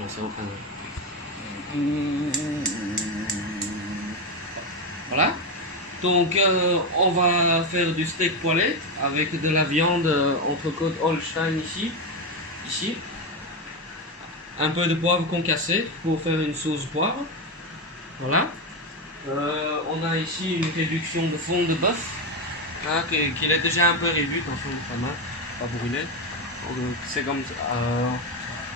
commencer au canal. Voilà. Donc on va faire du steak poêlé avec de la viande entrecôte Holstein ici. Un peu de poivre concassé pour faire une sauce poivre. Voilà. On a ici une réduction de fond de bœuf. Hein, qu'il est déjà un peu réduit, attention pas mal, pas brûlé. C'est comme ça.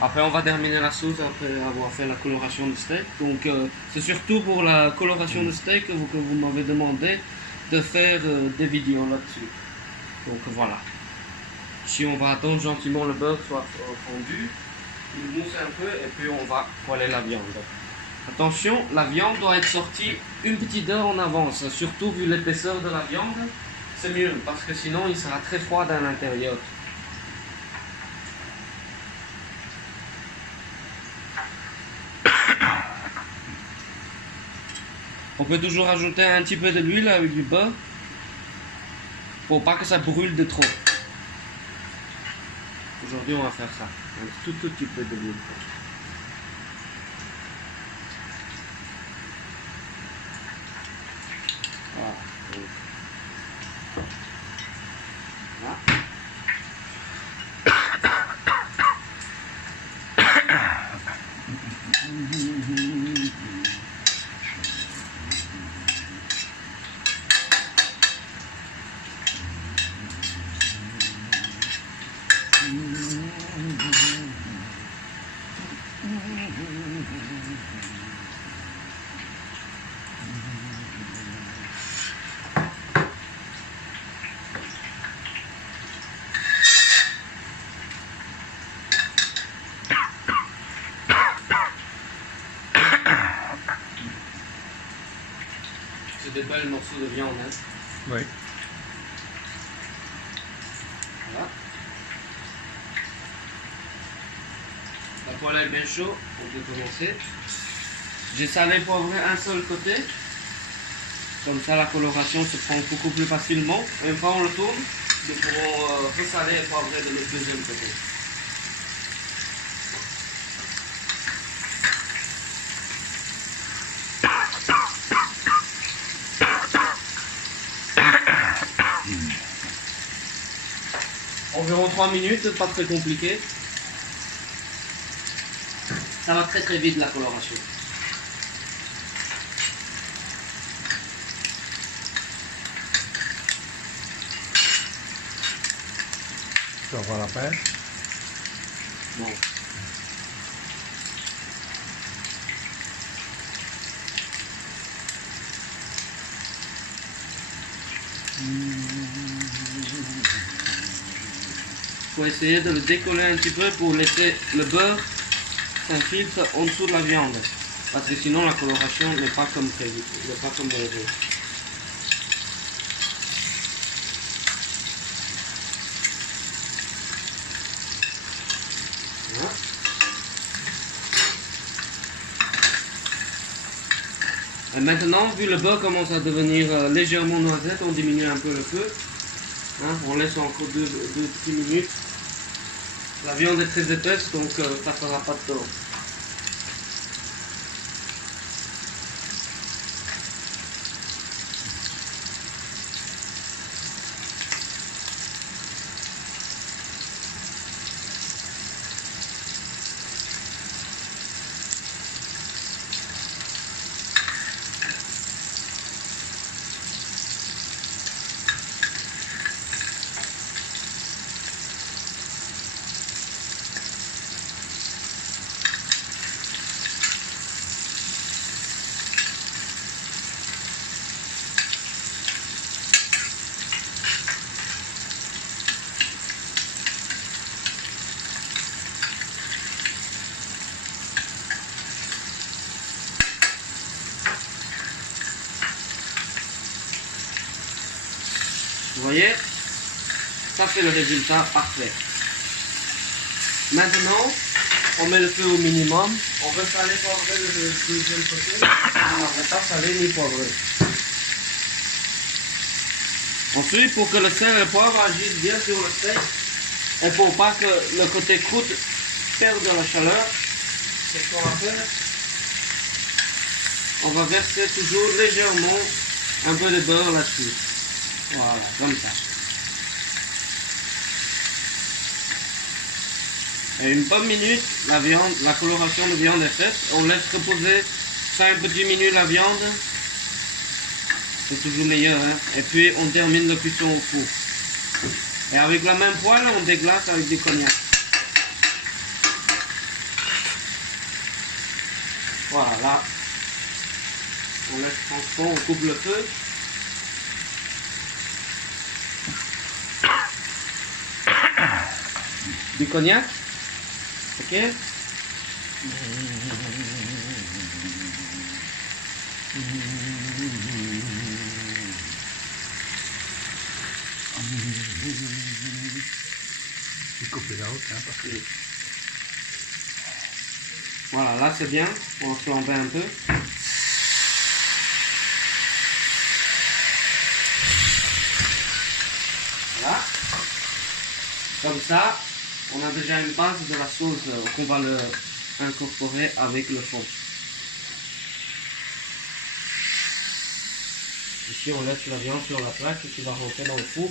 Après on va terminer la sauce après avoir fait la coloration de steak. Donc c'est surtout pour la coloration de steak que vous m'avez demandé de faire des vidéos là-dessus. Donc voilà. Ici on va attendre gentiment le beurre soit fondu. Il mousse un peu et puis on va poêler la viande. Attention, la viande doit être sortie une petite heure en avance, surtout vu l'épaisseur de la viande. C'est mieux parce que sinon il sera très froid à l'intérieur. On peut toujours ajouter un petit peu de l'huile avec du beurre pour pas que ça brûle de trop. Aujourd'hui on va faire ça, un tout petit peu de l'huile. Voilà. C'est des belles morceaux de viande, hein? Oui. Voilà. La poêle est bien chaude, on peut commencer. J'ai salé poivré un seul côté. Comme ça la coloration se prend beaucoup plus facilement. Et une fois on le tourne, nous pourrons ressaler et poivrer de le deuxième côté. Environ 3 minutes, pas très compliqué. Ça va très très vite la coloration. Ça va la peine. Bon. Il faut essayer de le décoller un petit peu pour laisser le beurre s'infiltre en dessous de la viande. Parce que sinon la coloration n'est pas comme prévu, n'est pas comme on veut. Voilà. Et maintenant, vu le beurre commence à devenir légèrement noisette, on diminue un peu le feu. Hein, on laisse encore 2 petites minutes. La viande est très épaisse, donc ça ne fera pas de tort. Vous voyez, ça c'est le résultat parfait. Maintenant, on met le feu au minimum. On veut saler poivrer le deuxième côté. On ne va pas saler ni poivrer. Ensuite, pour que le sel et le poivre agissent bien sur le steak, et pour pas que le côté croûte perde de la chaleur, qu'est-ce qu'on va faire? On va verser toujours légèrement un peu de beurre là-dessus. Voilà, comme ça. Et une bonne minute, la viande, la coloration de viande est faite. On laisse reposer 5 petites minutes la viande. C'est toujours meilleur. Hein? Et puis on termine la cuisson au four. Et avec la même poêle, on déglace avec du cognac. Voilà, là. On laisse transport, on coupe le feu. Du cognac. Ok. J'ai coupé la haute, hein, parce que... Voilà, là c'est bien. On flambe un peu. Voilà. Comme ça, on a déjà une base de la sauce qu'on va le incorporer avec le fond. Ici, on laisse la viande sur la plaque qui va rentrer dans le four.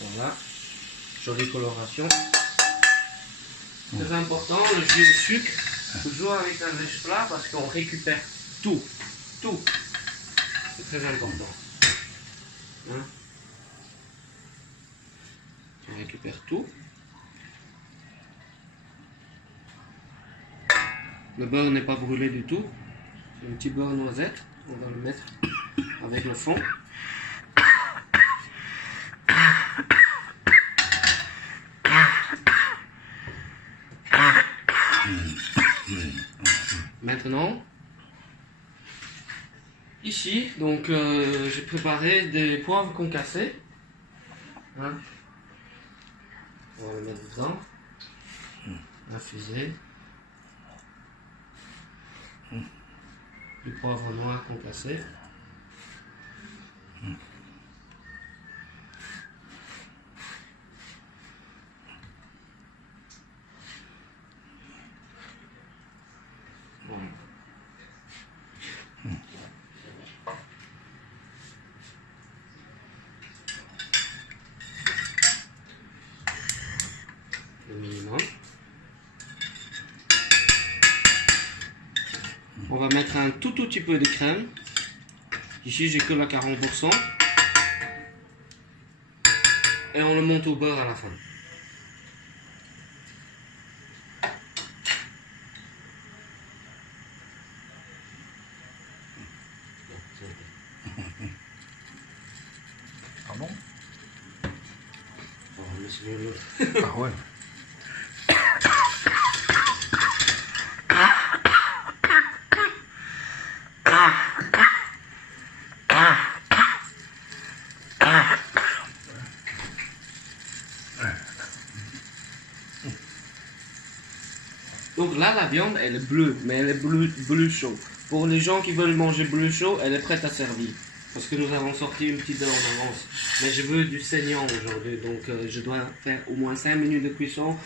Voilà. Jolie coloration. Très important, le jus au sucre. Toujours avec un lèche plat parce qu'on récupère tout. Tout. C'est très important. Hein? On récupère tout. Le beurre n'est pas brûlé du tout. C'est un petit beurre noisette. On va le mettre avec le fond. Maintenant, ici, donc j'ai préparé des poivres concassés. Hein? On va le mettre dedans. Infuser. Du poivre noir concassé. Voilà. Le minimum. On va mettre un tout petit peu de crème. Ici j'ai que la 40%. Et on le monte au beurre à la fin. Ah bon? Oh, monsieur. Ah ouais. Donc là, la viande, elle est bleue, mais elle est bleu chaud. Pour les gens qui veulent manger bleu chaud, elle est prête à servir. Parce que nous avons sorti une petite heure en avance. Mais je veux du saignant aujourd'hui, donc je dois faire au moins 5 minutes de cuisson.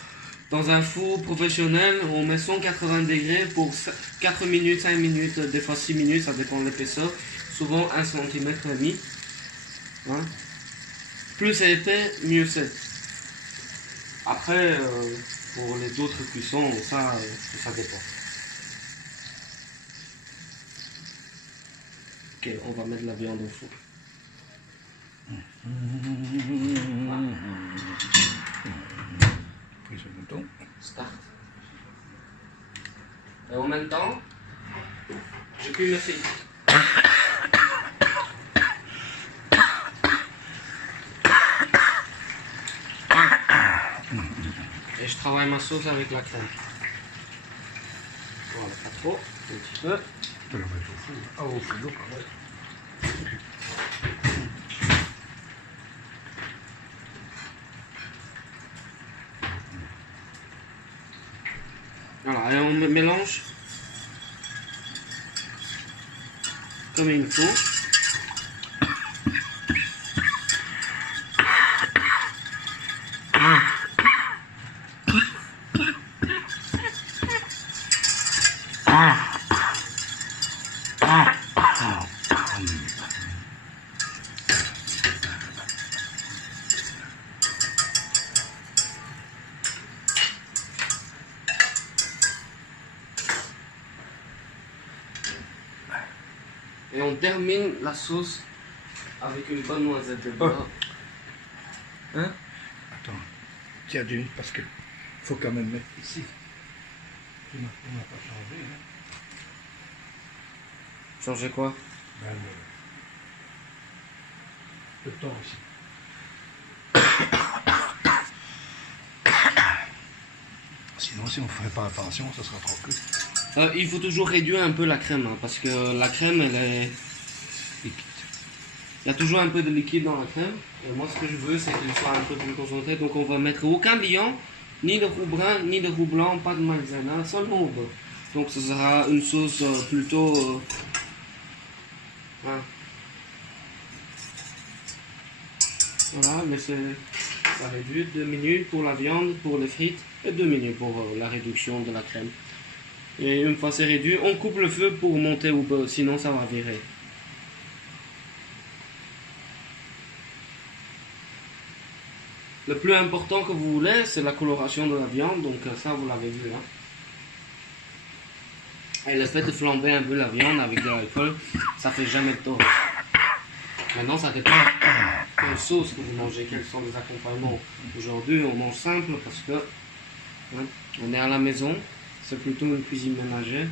Dans un four professionnel, on met 180 degrés pour 4 minutes, 5 minutes, des fois 6 minutes, ça dépend de l'épaisseur. Souvent 1 cm et demi. Hein? Plus c'est épais, mieux c'est. Après, pour les autres cuissons, ça dépend. Ok, on va mettre la viande au four. Prise le bouton. Start. Et en même temps, je cuis mes frites. Et je travaille ma sauce avec la crème. Voilà, pas trop, un petit peu. Tu peux le mettre au four. Ah, au frigo, pareil. Voilà, et on mélange comme il faut. Et on termine la sauce avec une bonne noisette de beurre. Hein? Attends, tiens d'une, parce que faut quand même mettre ici. On n'a pas changé. Hein. Changer quoi? Ben, le temps ici. Sinon, si on ne fait pas attention, ça sera trop cuit. Il faut toujours réduire un peu la crème, hein, parce que la crème, elle est... Liquide. Il y a toujours un peu de liquide dans la crème. Et moi, ce que je veux, c'est qu'elle soit un peu plus concentrée. Donc, on va mettre aucun liant, ni de roux brun, ni de roux blanc, pas de maïzena, seulement au beurre. Donc, ce sera une sauce plutôt... hein. Voilà, laissez ça réduire. 2 minutes pour la viande, pour les frites, et 2 minutes pour la réduction de la crème. Et une fois c'est réduit, on coupe le feu pour monter au beurre, sinon ça va virer. Le plus important que vous voulez, c'est la coloration de la viande, donc ça vous l'avez vu. Hein. Et le fait de flamber un peu la viande avec de l'alcool, ça fait jamais de tort. Maintenant, ça dépend quelle sauce que vous mangez, quels sont les accompagnements. Aujourd'hui, on mange simple parce que hein, on est à la maison, c'est plutôt une cuisine ménagère.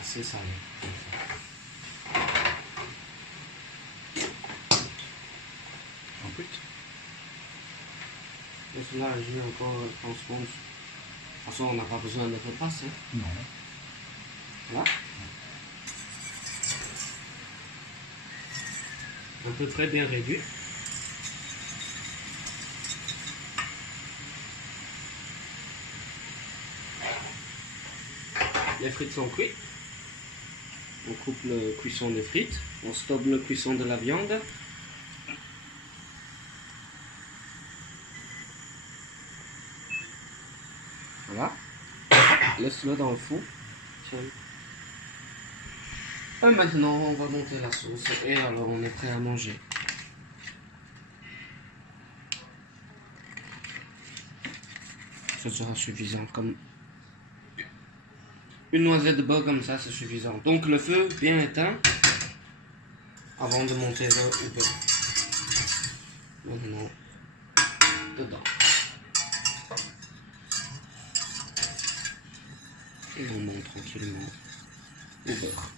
Assez salé. Ensuite, Et là, j'ai encore, je pense, de toute façon, on n'a pas besoin de repasser. non. Là. À peu près bien réduit. Les frites sont cuites. On coupe le cuisson des frites. On stoppe le cuisson de la viande. Voilà. Laisse-le dans le four. Tiens. Et maintenant, on va monter la sauce. Et alors, on est prêt à manger. Ça sera suffisant. Comme une noisette de beurre comme ça, c'est suffisant. Donc, le feu bien éteint avant de monter le beurre. Maintenant, dedans. Et on monte tranquillement au beurre.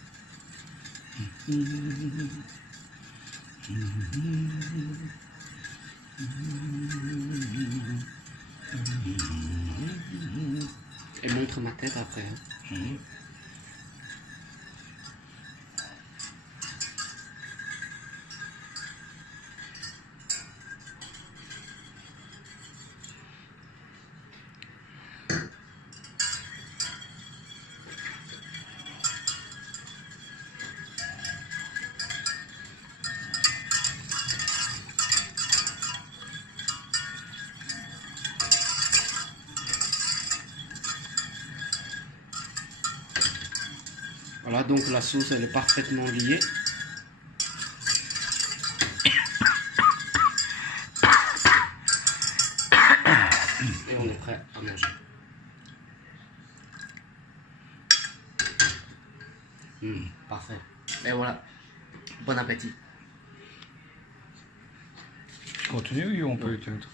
Et montre ma tête après. Hein. Voilà, donc la sauce elle est parfaitement liée. Et on est prêt à manger. Parfait. Et voilà. Bon appétit. Tu continues ou on peut éteindre?